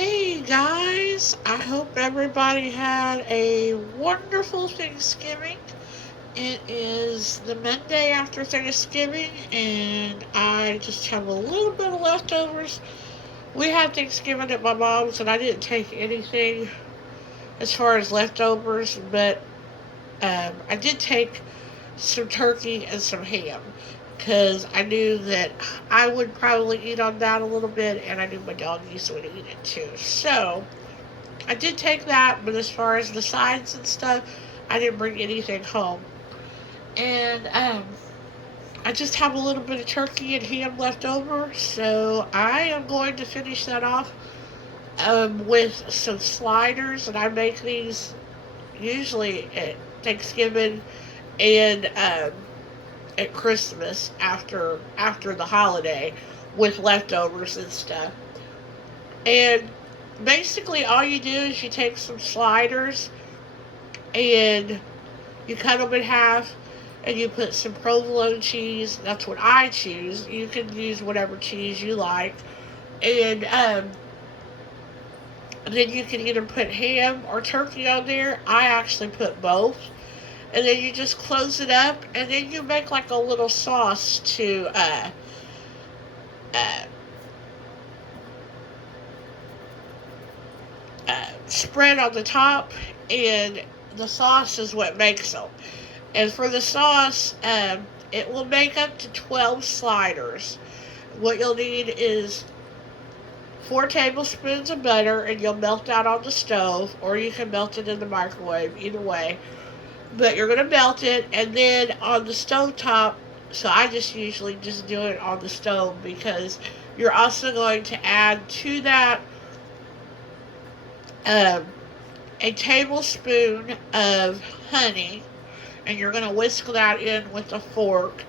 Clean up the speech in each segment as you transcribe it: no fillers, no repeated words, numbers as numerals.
Hey guys, I hope everybody had a wonderful Thanksgiving. It is the Monday after Thanksgiving, and I just have a little bit of leftovers. We had Thanksgiving at my mom's, and I didn't take anything as far as leftovers, but I did take some turkey and some ham because I knew that I would probably eat on that a little bit, and I knew my doggies would eat it too. So I did take that, but as far as the sides and stuff, I didn't bring anything home. And I just have a little bit of turkey and ham left over, so I am going to finish that off with some sliders, and I make these usually at Thanksgiving and at Christmas after the holiday with leftovers and stuff. And basically, all you do is you take some sliders and you cut them in half, and you put some provolone cheese. That's what I choose. You can use whatever cheese you like, and then you can either put ham or turkey on there. I actually put both, and then you just close it up, and then you make like a little sauce to uh, spread on the top, and the sauce is what makes them. And for the sauce, it will make up to 12 sliders. What you'll need is 4 tablespoons of butter, and you'll melt that on the stove, or you can melt it in the microwave, either way. But you're going to melt it, and then on the stove top, so I just usually just do it on the stove because you're also going to add to that um, a tablespoon of honey, and you're going to whisk that in with a fork.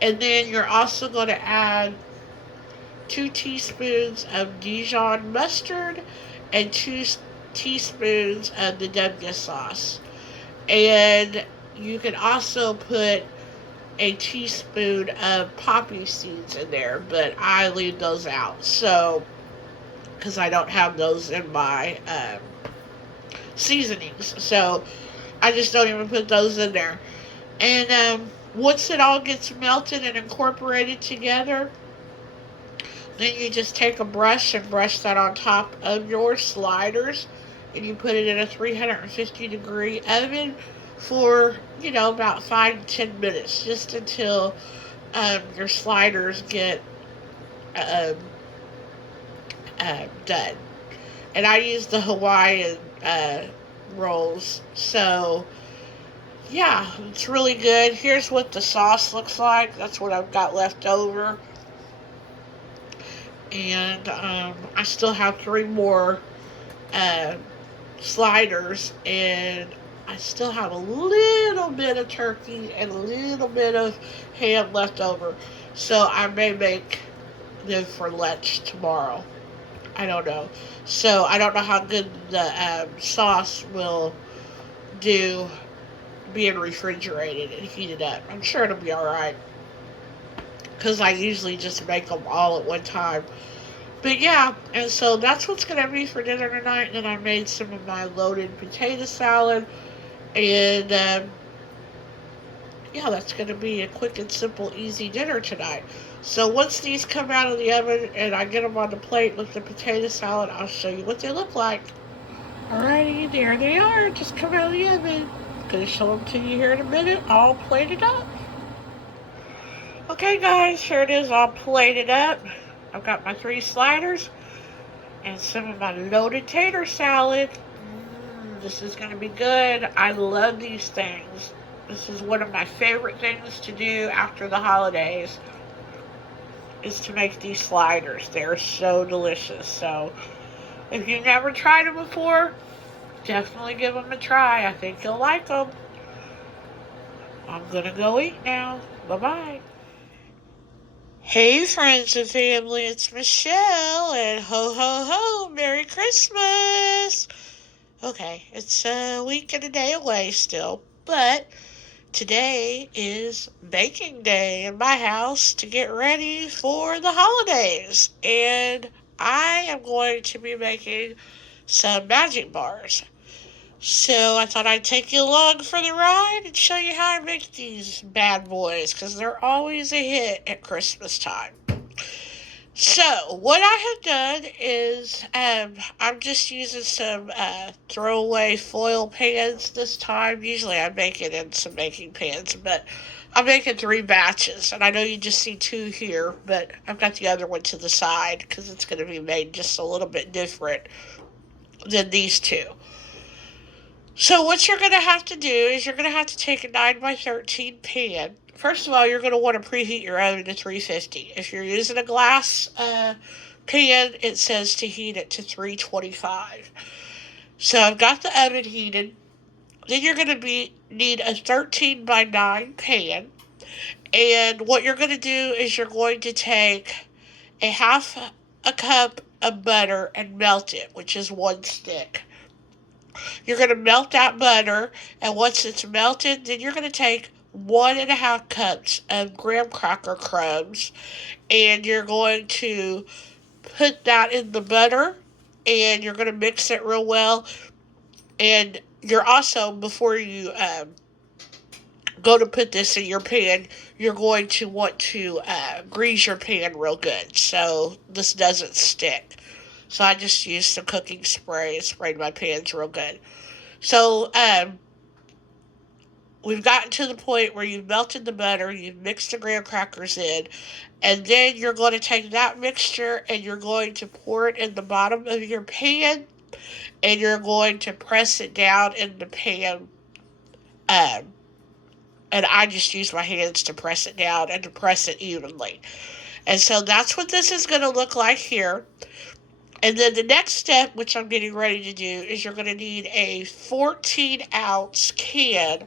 And then you're also going to add 2 teaspoons of Dijon mustard and 2 teaspoons of the W sauce. And you can also put a teaspoon of poppy seeds in there, but I leave those out. So, because I don't have those in my seasonings. So, I just don't even put those in there. And once it all gets melted and incorporated together, then you just take a brush and brush that on top of your sliders, and you put it in a 350-degree oven for, about 5 to 10 minutes, just until your sliders get um, done. And I use the Hawaiian rolls, so yeah, it's really good. Here's what the sauce looks like. That's what I've got left over. And I still have 3 more uh, sliders, and I still have a little bit of turkey and a little bit of ham left over. So I may make them for lunch tomorrow. I don't know. So I don't know how good the sauce will do being refrigerated and heated up. I'm sure it'll be alright, because I usually just make them all at one time. But yeah, and so that's what's going to be for dinner tonight. And then I made some of my loaded potato salad. And yeah, that's going to be a quick and simple, easy dinner tonight. So once these come out of the oven and I get them on the plate with the potato salad, I'll show you what they look like. Alrighty, there they are. Just come out of the oven. Gonna show them to you here in a minute, all plated up. Okay guys, here it is all plated up. I've got my 3 sliders and some of my loaded tater salad. This is going to be good. I love these things. This is one of my favorite things to do after the holidays, is to make these sliders. They're so delicious. So if you've never tried them before, definitely give them a try. I think you'll like them. I'm going to go eat now. Bye-bye. Hey friends and family, it's Michelle, and ho ho ho, Merry Christmas! Okay, it's a week and a day away still, but today is baking day in my house to get ready for the holidays, and I am going to be making some magic bars. So I thought I'd take you along for the ride and show you how I make these bad boys, because they're always a hit at Christmas time. So, what I have done is I'm just using some throwaway foil pans this time. Usually I make it in some baking pans, but I'm making 3 batches. And I know you just see 2 here, but I've got the other one to the side because it's going to be made just a little bit different than these 2. So what you're going to have to do is you're going to have to take a 9x13 pan. First of all, you're going to want to preheat your oven to 350. If you're using a glass pan, it says to heat it to 325. So I've got the oven heated. Then you're going to need a 13x9 pan. And what you're going to do is you're going to take a half a cup of butter and melt it, which is 1 stick. You're going to melt that butter, and once it's melted, then you're going to take 1.5 cups of graham cracker crumbs, and you're going to put that in the butter, and you're going to mix it real well. And you're also, before you go to put this in your pan, you're going to want to grease your pan real good so this doesn't stick. So I just used some cooking spray and sprayed my pans real good. So we've gotten to the point where you've melted the butter, you've mixed the graham crackers in, and then you're going to take that mixture and you're going to pour it in the bottom of your pan, and you're going to press it down in the pan. And I just use my hands to press it down and to press it evenly. And so that's what this is going to look like here. And then the next step, which I'm getting ready to do, is you're going to need a 14-ounce can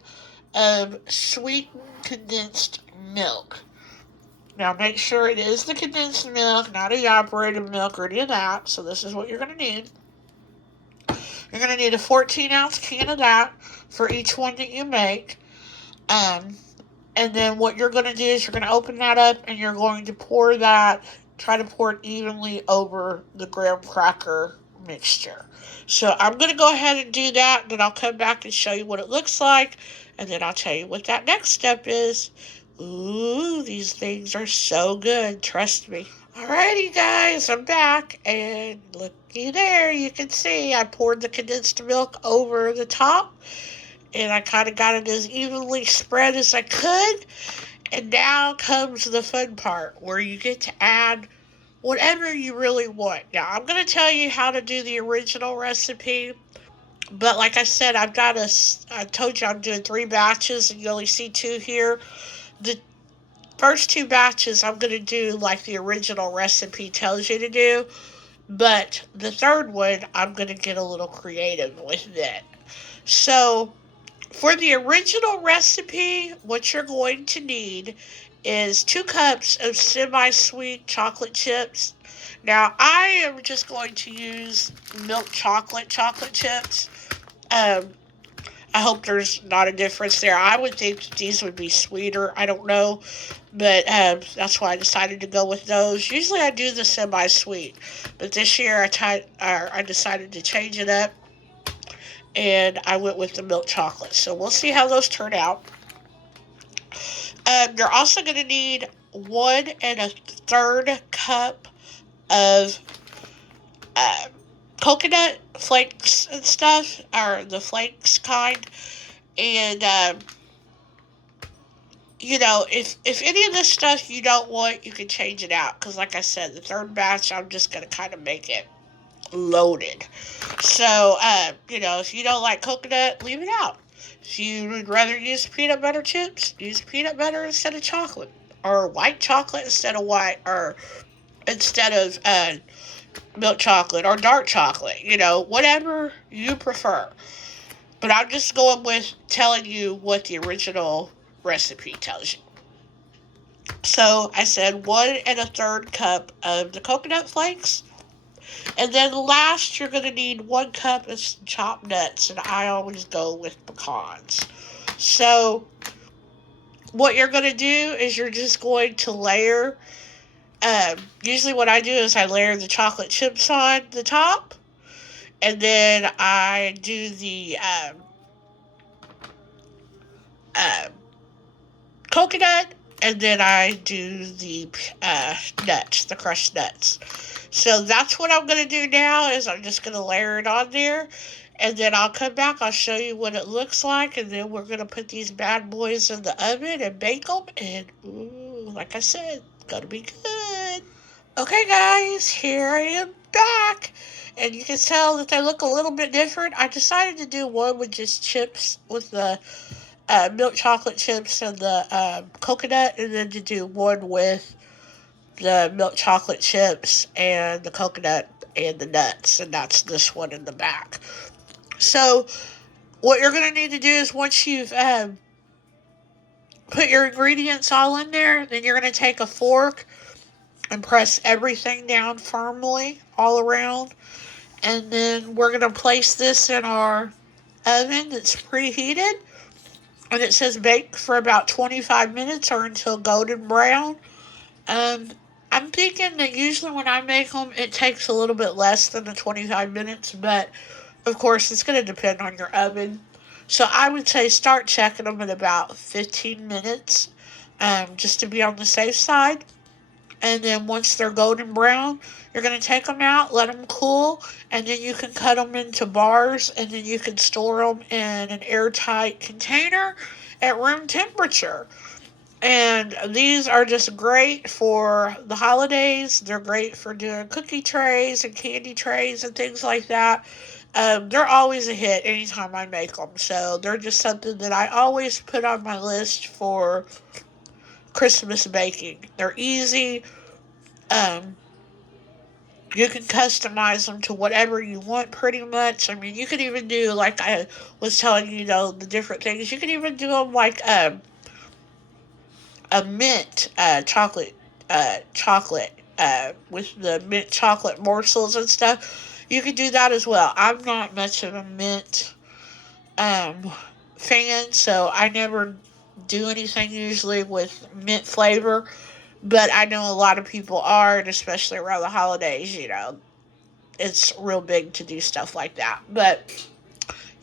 of sweetened condensed milk. Now make sure it is the condensed milk, not evaporated milk or any of that. So this is what you're going to need. You're going to need a 14-ounce can of that for each one that you make. And then what you're going to do is you're going to open that up and you're going to pour that, try to pour it evenly over the graham cracker mixture. So I'm going to go ahead and do that, then I'll come back and show you what it looks like, and then I'll tell you what that next step is. Ooh, these things are so good, trust me. Alrighty guys, I'm back, and looky there, you can see I poured the condensed milk over the top, and I kind of got it as evenly spread as I could. And now comes the fun part, where you get to add whatever you really want. Now, I'm going to tell you how to do the original recipe, but like I said, I told you I'm doing 3 batches, and you only see 2 here. The first 2 batches I'm going to do like the original recipe tells you to do, but the third one I'm going to get a little creative with it. So for the original recipe, what you're going to need is 2 cups of semi-sweet chocolate chips. Now, I am just going to use milk chocolate chips. I hope there's not a difference there. I would think these would be sweeter. I don't know, but that's why I decided to go with those. Usually I do the semi-sweet, but this year I decided to change it up, and I went with the milk chocolate. So we'll see how those turn out. You're also going to need 1 1/3 cup of coconut flakes and stuff, or the flakes kind. And, if any of this stuff you don't want, you can change it out. Because like I said, the third batch, I'm just going to kind of make it loaded. So, if you don't like coconut, leave it out. If you would rather use peanut butter chips, use peanut butter instead of chocolate, or white chocolate instead of milk chocolate, or dark chocolate, whatever you prefer. But I'm just going with telling you what the original recipe tells you. So I said 1 1/3 cup of the coconut flakes. And then last, you're going to need 1 cup of chopped nuts, and I always go with pecans. So what you're going to do is you're just going to layer Usually what I do is I layer the chocolate chips on the top, and then I do the um, coconut, and then I do the nuts, the crushed nuts. So that's what I'm going to do now is I'm just going to layer it on there, and then I'll come back, I'll show you what it looks like, and then we're going to put these bad boys in the oven and bake them, and ooh, like I said, it's going to be good. Okay guys, here I am back, and you can tell that they look a little bit different. I decided to do one with just chips, with the milk chocolate chips and the coconut, and then to do one with the milk chocolate chips and the coconut and the nuts, and that's this one in the back. So what you're going to need to do is once you've put your ingredients all in there, then you're going to take a fork and press everything down firmly all around, and then we're going to place this in our oven that's preheated, and it says bake for about 25 minutes or until golden brown. Um, I'm thinking that usually when I make them, it takes a little bit less than the 25 minutes, but of course it's going to depend on your oven. So I would say start checking them at about 15 minutes, just to be on the safe side. And then once they're golden brown, you're going to take them out, let them cool, and then you can cut them into bars, and then you can store them in an airtight container at room temperature. And these are just great for the holidays. They're great for doing cookie trays and candy trays and things like that. They're always a hit anytime I make them. So they're just something that I always put on my list for Christmas baking. They're easy. Um, you can customize them to whatever you want pretty much. I mean, you could even do, like I was telling you, the different things. You could even do them like a mint with the mint chocolate morsels and stuff. You could do that as well. I'm not much of a mint um, fan, so I never do anything usually with mint flavor. But I know a lot of people are, and especially around the holidays, it's real big to do stuff like that. But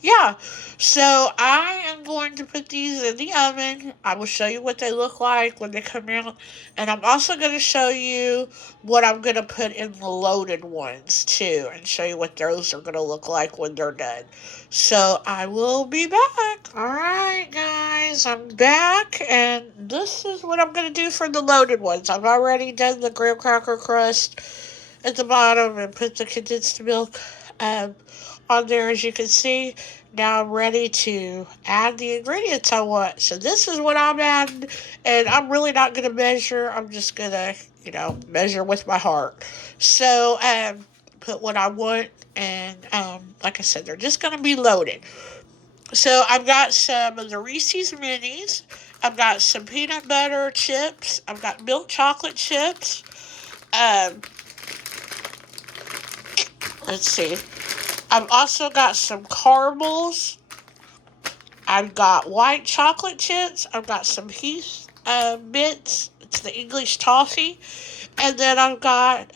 yeah, so I am going to put these in the oven. I will show you what they look like when they come out. And I'm also going to show you what I'm going to put in the loaded ones too, and show you what those are going to look like when they're done. So I will be back. Alright guys, I'm back, and this is what I'm going to do for the loaded ones. I've already done the graham cracker crust at the bottom and put the condensed milk um, on there, as you can see. Now I'm ready to add the ingredients I want. So this is what I'm adding, and I'm really not going to measure. I'm just going to, measure with my heart. So put what I want, and like I said, they're just going to be loaded. So I've got some of the Reese's Minis. I've got some peanut butter chips. I've got milk chocolate chips. Um, let's see. I've also got some caramels. I've got white chocolate chips. I've got some Heath bits. It's the English toffee. And then I've got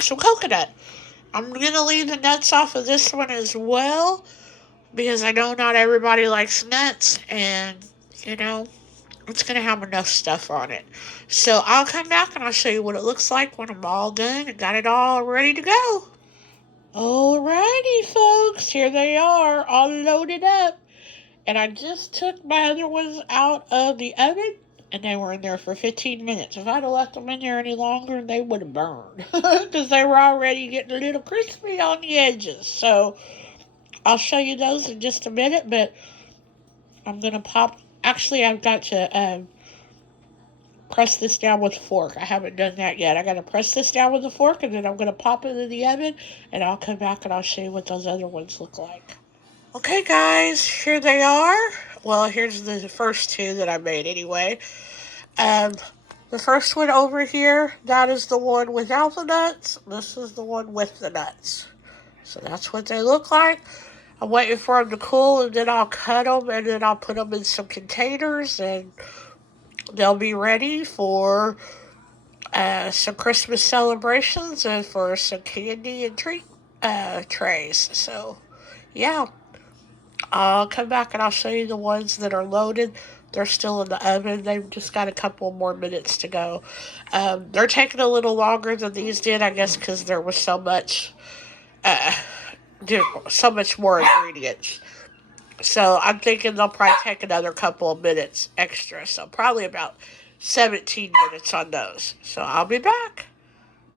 some coconut. I'm going to leave the nuts off of this one as well, because I know not everybody likes nuts, and, it's going to have enough stuff on it. So I'll come back and I'll show you what it looks like when I'm all done and got it all ready to go. Alrighty, folks, here they are, all loaded up. And I just took my other ones out of the oven, and they were in there for 15 minutes. If I'd have left them in there any longer, they would have burned, because they were already getting a little crispy on the edges. So I'll show you those in just a minute, but I'm going to pop. Actually, I've got to press this down with a fork. I haven't done that yet. I got to press this down with a fork, and then I'm going to pop it in the oven, and I'll come back and I'll show you what those other ones look like. Okay, guys, here they are. Well, here's the first two that I made anyway. The first one over here, that is the one without the nuts. This is the one with the nuts. So that's what they look like. I'm waiting for them to cool, and then I'll cut them, and then I'll put them in some containers, and they'll be ready for some Christmas celebrations and for some candy and treat trays. So, yeah, I'll come back and I'll show you the ones that are loaded. They're still in the oven. They've just got a couple more minutes to go. They're taking a little longer than these did, I guess, because there was uh, so much more ingredients. So I'm thinking they'll probably take another couple of minutes extra. So probably about 17 minutes on those. So I'll be back.